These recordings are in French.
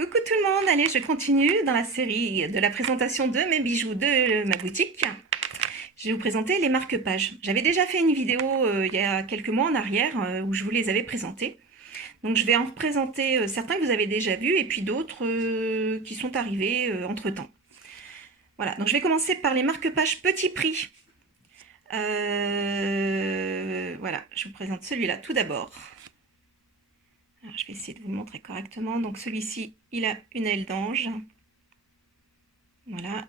Coucou tout le monde, allez je continue dans la série de la présentation de mes bijoux de ma boutique. Je vais vous présenter les marque-pages. J'avais déjà fait une vidéo il y a quelques mois en arrière où je vous les avais présentés. Donc je vais en représenter certains que vous avez déjà vus et puis d'autres qui sont arrivés entre-temps. Voilà, donc je vais commencer par les marque-pages petit prix. Voilà, je vous présente celui-là tout d'abord. Alors, je vais essayer de vous le montrer correctement. Donc celui-ci, il a une aile d'ange. Voilà.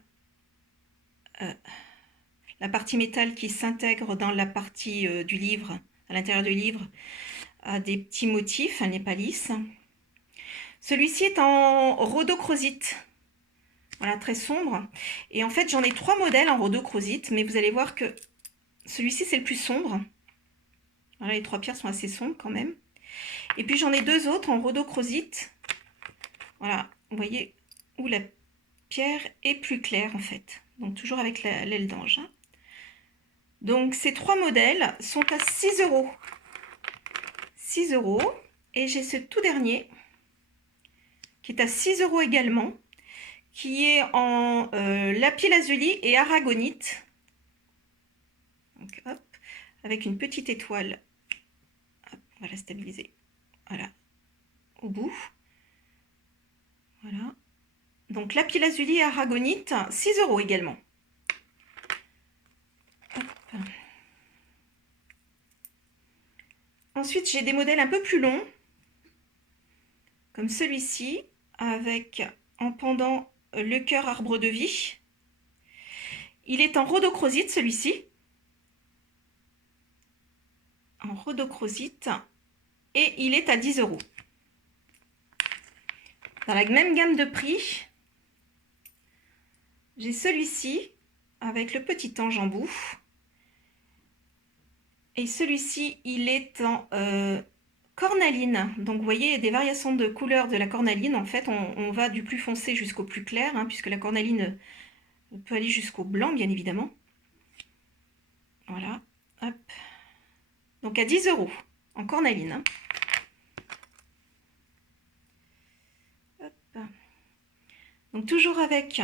La partie métal qui s'intègre dans la partie du livre, à l'intérieur du livre, a des petits motifs, elle n'est pas lisse. Celui-ci est en rhodochrosite. Voilà, très sombre. Et en fait, j'en ai 3 modèles en rhodochrosite, mais vous allez voir que celui-ci, c'est le plus sombre. Voilà, les 3 pierres sont assez sombres quand même. Et puis j'en ai 2 autres en rhodochrosite. Voilà, vous voyez où la pierre est plus claire en fait. Donc toujours avec l'aile d'ange. Donc ces 3 modèles sont à 6 €. 6 €. Et j'ai ce tout dernier qui est à 6 € également, qui est en lapis-lazuli et aragonite. Donc, hop, avec une petite étoile. Hop, on va la stabiliser. Voilà, au bout. Voilà. Donc lapis-lazuli et aragonite, 6 € également. Hop. Ensuite, j'ai des modèles un peu plus longs, comme celui-ci, avec en pendant le cœur arbre de vie. Il est en rhodochrosite, celui-ci. En rhodochrosite. Et il est à 10 €. Dans la même gamme de prix, j'ai celui-ci avec le petit ange en bout. Et celui-ci, il est en cornaline. Donc vous voyez, il y a des variations de couleurs de la cornaline. En fait, on va du plus foncé jusqu'au plus clair, hein, puisque la cornaline peut aller jusqu'au blanc, bien évidemment. Voilà, hop. Donc à 10 € en cornaline. Hein. Hop. Donc toujours avec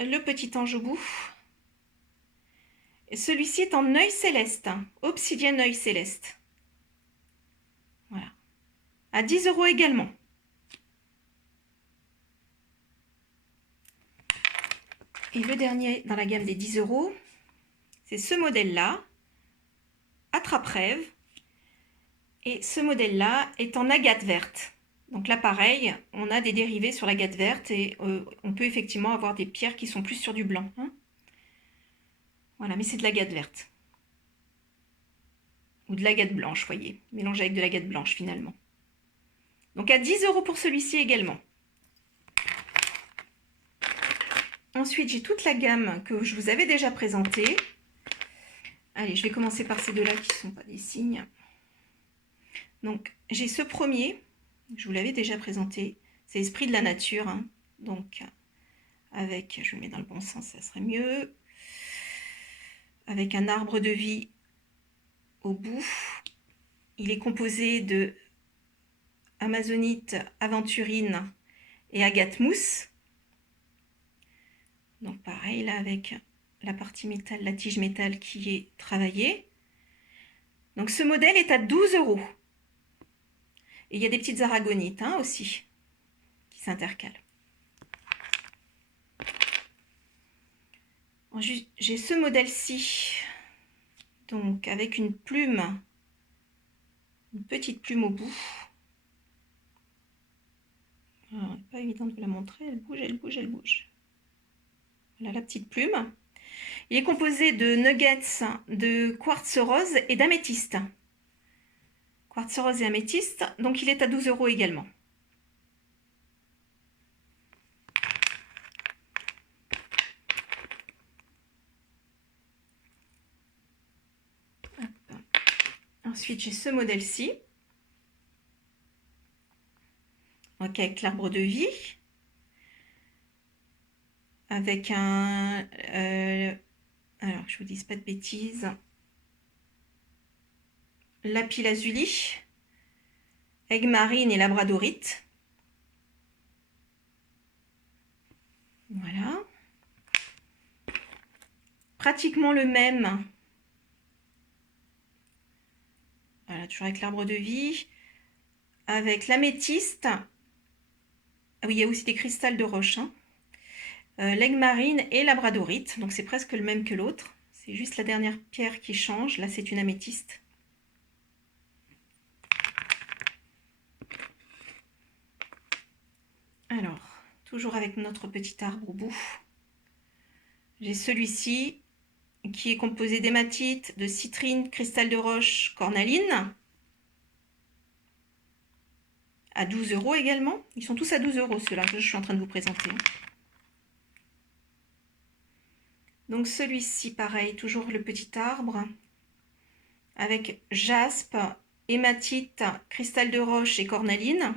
le petit ange au bout. Et celui-ci est en œil céleste, hein, obsidienne œil céleste. Voilà. À 10 € également. Et le dernier dans la gamme des 10 €, c'est ce modèle-là, attrape-rêve. Et ce modèle-là est en agate verte. Donc là, pareil, on a des dérivés sur l'agate verte et on peut effectivement avoir des pierres qui sont plus sur du blanc. Hein. Voilà, mais c'est de l'agate verte. Ou de l'agate blanche, voyez, mélangé avec de l'agate blanche finalement. Donc à 10 € pour celui-ci également. Ensuite, j'ai toute la gamme que je vous avais déjà présentée. Allez, je vais commencer par ces deux-là qui ne sont pas des signes. Donc, j'ai ce premier, je vous l'avais déjà présenté, c'est Esprit de la nature. Hein. Donc, avec, je le mets dans le bon sens, ça serait mieux. Avec un arbre de vie au bout. Il est composé de amazonite, aventurine et agate mousse. Donc pareil, là avec la partie métal, la tige métal qui est travaillée. Donc ce modèle est à 12 €. Et il y a des petites aragonites hein, aussi, qui s'intercalent. J'ai ce modèle-ci, donc avec une plume, une petite plume au bout. Alors, pas évident de vous la montrer, elle bouge, elle bouge, elle bouge. Voilà la petite plume. Il est composé de nuggets de quartz rose et d'améthyste. Quartz rose et améthyste, donc il est à 12 € également. Hop. Ensuite, j'ai ce modèle-ci. Donc avec l'arbre de vie. Avec un... alors, je vous dis pas de bêtises. Lapis-lazuli, aigue marine et labradorite. pratiquement le même. Voilà, toujours avec l'arbre de vie. Avec l'améthyste. Ah oui, il y a aussi des cristals de roche. Hein. L'aigle marine et labradorite. Donc c'est presque le même que l'autre. C'est juste la dernière pierre qui change. Là, c'est une améthyste. Alors, toujours avec notre petit arbre au bout. J'ai celui-ci qui est composé d'hématite, de citrine, cristal de roche, cornaline. À 12 € également. Ils sont tous à 12 € ceux-là que je suis en train de vous présenter. Donc celui-ci, pareil, toujours le petit arbre. Avec jaspe, hématite, cristal de roche et cornaline.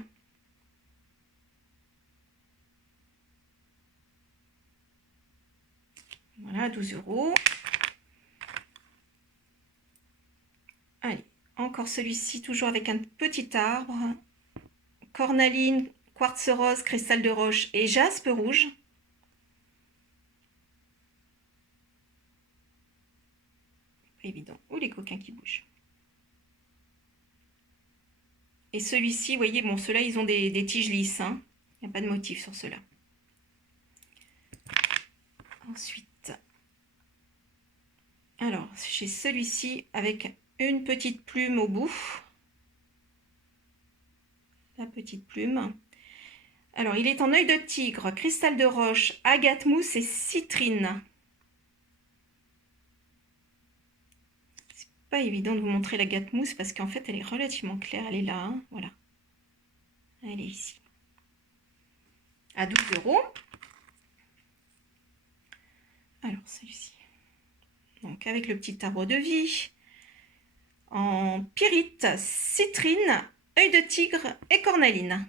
Voilà, 12 €. Allez, encore celui-ci, toujours avec un petit arbre. Cornaline, quartz rose, cristal de roche et jaspe rouge. Pas évident. Oh, les coquins qui bougent. Et celui-ci, vous voyez, bon, ceux-là, ils ont des tiges lisses. Hein. Il n'y a pas de motif sur ceux-là. Ensuite, alors, j'ai celui-ci avec une petite plume au bout. La petite plume. Alors, il est en œil de tigre, cristal de roche, agate mousse et citrine. C'est pas évident de vous montrer l'agate mousse parce qu'en fait, elle est relativement claire. Elle est là, hein, voilà. Elle est ici. À 12 €. Alors, celui-ci. Donc, avec le petit arbre de vie. En pyrite, citrine, œil de tigre et cornaline.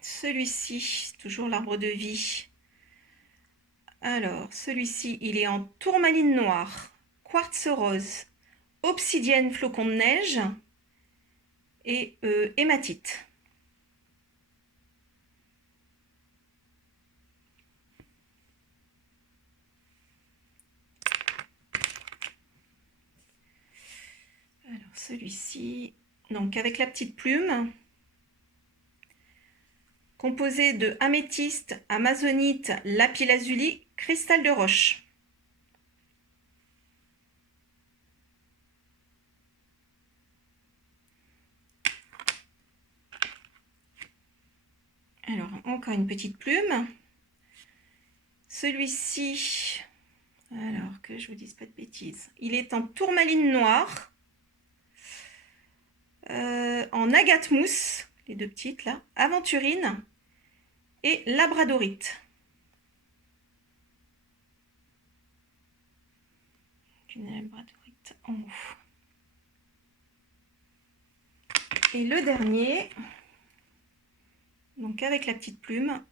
Celui-ci, toujours l'arbre de vie. Alors, celui-ci, il est en tourmaline noire, quartz rose, obsidienne flocon de neige et hématite. Alors, celui-ci, donc avec la petite plume, composé de améthyste, amazonite, lapis-lazuli, cristal de roche. Alors, encore une petite plume. Celui-ci, alors que je vous dise pas de bêtises, il est en tourmaline noire, en agate mousse, les deux petites là, aventurine et labradorite. Une labradorite en haut. Et le dernier, donc avec la petite plume,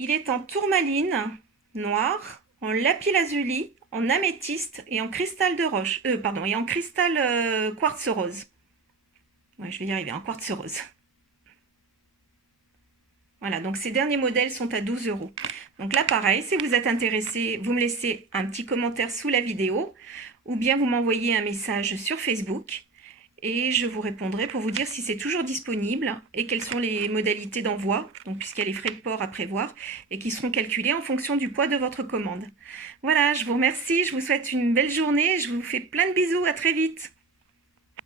il est en tourmaline noire, en lapis-lazuli, en améthyste et en cristal de roche. Pardon, et en cristal quartz rose. Ouais, je vais y arriver, en quartz rose. Voilà, donc ces derniers modèles sont à 12 €. Donc là, pareil, si vous êtes intéressé, vous me laissez un petit commentaire sous la vidéo ou bien vous m'envoyez un message sur Facebook et je vous répondrai pour vous dire si c'est toujours disponible et quelles sont les modalités d'envoi, donc puisqu'il y a les frais de port à prévoir et qui seront calculés en fonction du poids de votre commande. Voilà, je vous remercie, je vous souhaite une belle journée, je vous fais plein de bisous, à très vite.